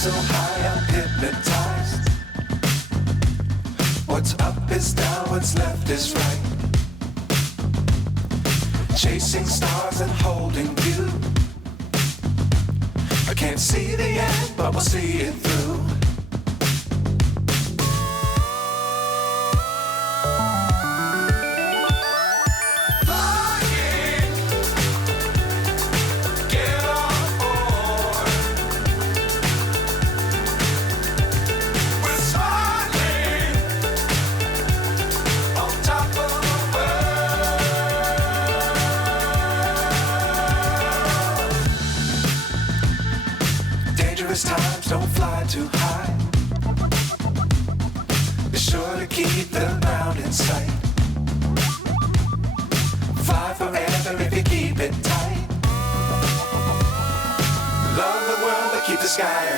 So high I'm hypnotized. What's up is down, what's left is right. Chasing stars and holding you. I can't see the end, but we'll see it through. Times don't fly too high. Be sure to keep the ground in sight. Fly forever if you keep it tight. Love the world but keep the sky